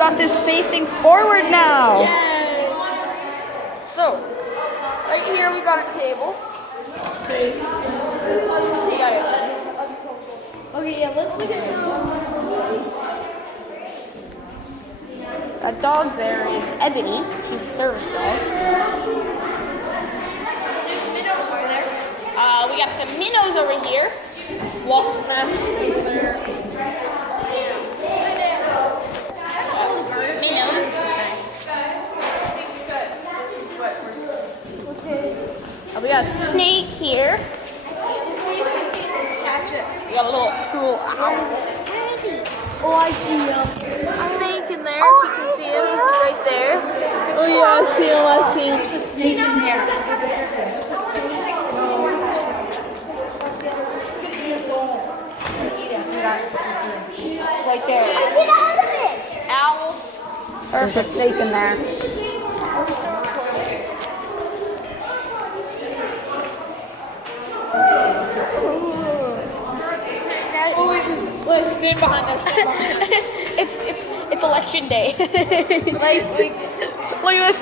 got this facing forward now. Yay. So, right here we got a table. You got it. Okay, yeah, let's look at some. That dog there is Ebony. She's a service dog. There's minnows over there. We got some minnows over here. Wasp nest over there. Minnows. We got a snake here. See if we can catch it. We got a little cool owl. Oh, I see Snake in there. If you can see him, he's right there. Oh yeah, I see him. I see him. There's a snake in there. Right there. I see the head of it. Owl. There's a snake in there. Oh, wait, stand behind there. Stand behind there. It's election day. like, Look at this.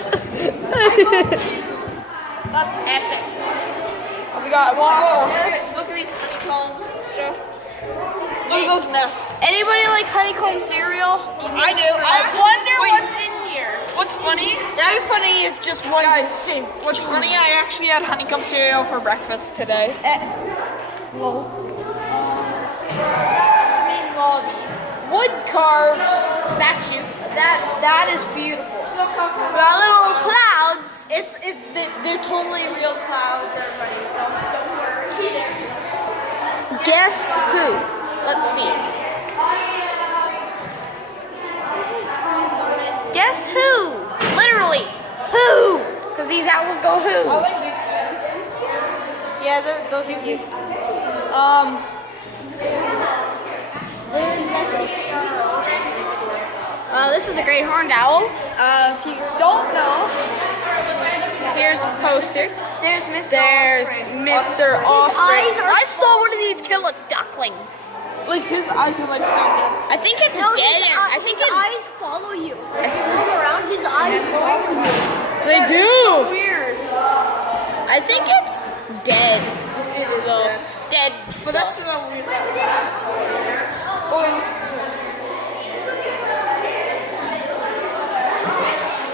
That's epic. We got lots of look at these honeycombs and stuff. Look at those nests. Anybody like honeycomb cereal? I do. I wonder what's in here. What's funny? That'd be funny if just one. Guys, what's funny? I actually had honeycomb cereal for breakfast today. Lol. I mean, lobby. Wood carved statue. That is beautiful. Look how Got little clouds. they're totally real clouds, everybody. Don't worry. Guess who? Let's see. Guess who? Literally, who? Because these owls go I who? like these guys. Yeah, those are cute. They're investigating on our own. This is a great horned owl. If you don't know, here's a poster. There's Mr. There's Osprey. Mr. Osprey. Eyes are I saw one of these kill a duckling. Like his eyes are like so big. I think it's dead. I think his it's. eyes follow you. If you move around, his eyes follow you. They So do. weird. I think it's dead. It is Though. dead. Dead. But that's stuff. not weird. Oh,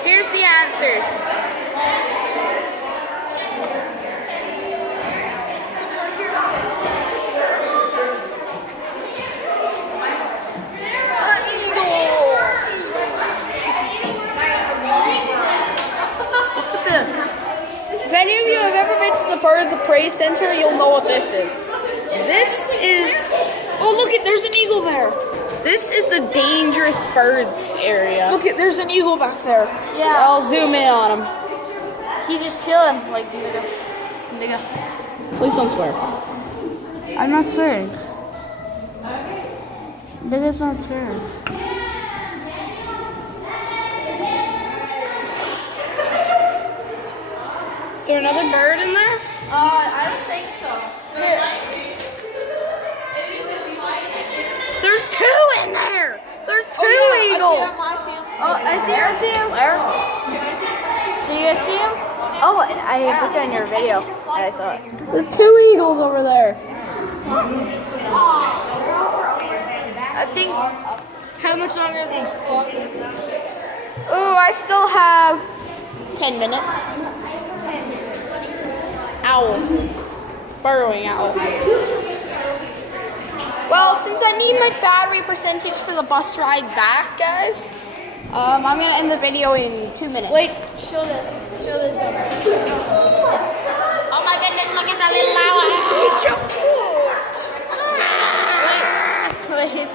Here's the answers. Look at this. If any of you have ever been to the Birds of Prey Center, you'll know what this is. This is. Oh, look it! There's an eagle there. This is the dangerous birds area. look at there's an eagle back there. Yeah, I'll zoom in on him. He just chilling like nigga. Please don't swear. I'm not swearing. Nigga's not swearing. Is there another bird in there? I don't think so. There's two in there. There's two eagles. I see him. Oh, I see him. Where? Do you guys see him? Oh, I looked on your video and I saw it. There's two eagles over there. I think. How much longer is this clock? Ooh, I still have 10 minutes. Owl. Burrowing owl. Well, since I need my battery percentage for the bus ride back, guys, I'm gonna end the video in 2 minutes. Wait, show this. Show this. Oh my goodness, look at the little owl. He's so cute. Wait.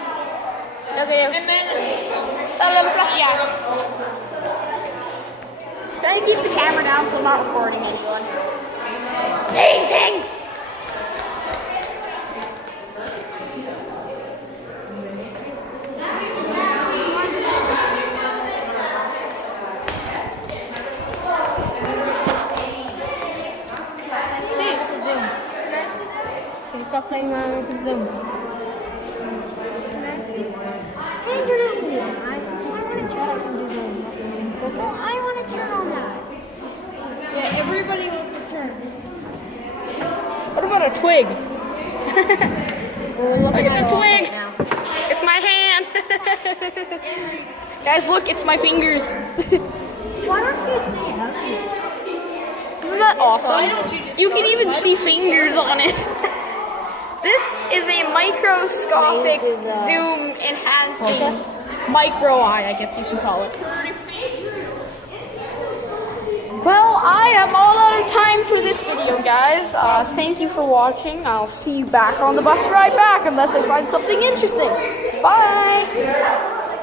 Okay. And then a little fluffy owl. Trying to keep the camera down so I'm not recording anyone. Painting! Stop playing around with the Zoom. Andrew! I want to I want to turn on that. Yeah, everybody wants a turn. What about a twig? We're looking Look at the twig. right now. It's my hand. Guys, look, it's my fingers. Why don't you stand up? Isn't that awesome? Why don't you just You can start? even Why see don't you fingers on it. This is a microscopic Raise the- zoom enhancing micro eye, I guess you can call it. Well, I am all out of time for this video, guys. Thank you for watching. I'll see you back on the bus ride back unless I find something interesting. Bye!